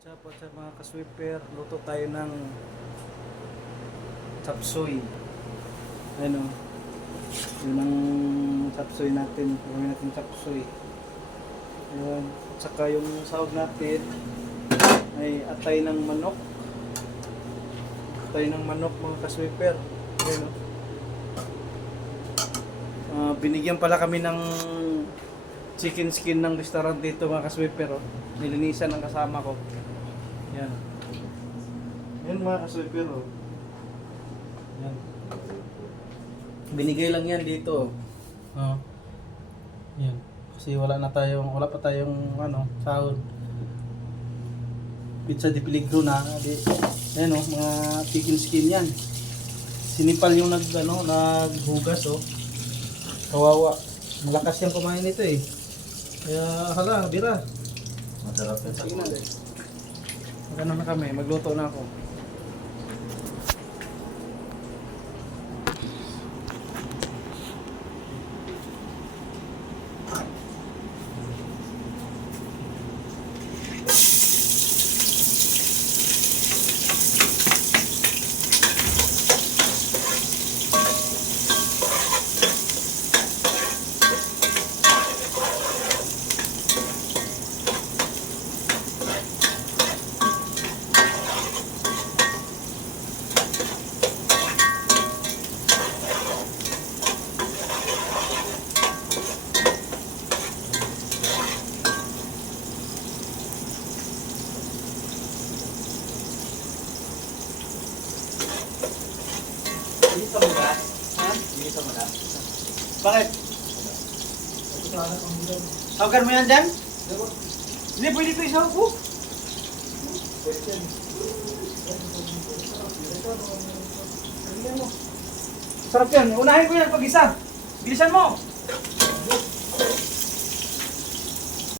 What's up, mga ka-sweeper? Luto tayo ng chapsuy. Ayun o. Yun ang chapsuy natin. Gawin natin chapsuy. Ayan. At saka yung sahog natin ay atay ng manok. Atay ng manok, mga ka-sweeper. Ayun o. Binigyan pala kami ng chicken skin ng restaurant dito, mga ka-sweeper. Nilinisan ng kasama ko. Yan. Yan, mga ka-sweeper. Yan. Binigay lang yan dito. Oh. Yan. Kasi wala pa tayong sahod. Pizza de peligro na. Ayan oh, mga chicken skin yan. Sinipal yung naghugas oh. Kawawa. Malakas yung kumain nito eh. Kaya hala, bira. Masarap yan sa kulay. Magano na kami, magluto na ako. Hindi sa mga. Ha? Hindi sa mga. Bakit? Sawagan mo yan dyan? Hindi, pwede ito isawag ko. Sarap yan. Unahin ko yan pag isa. Bilisan mo.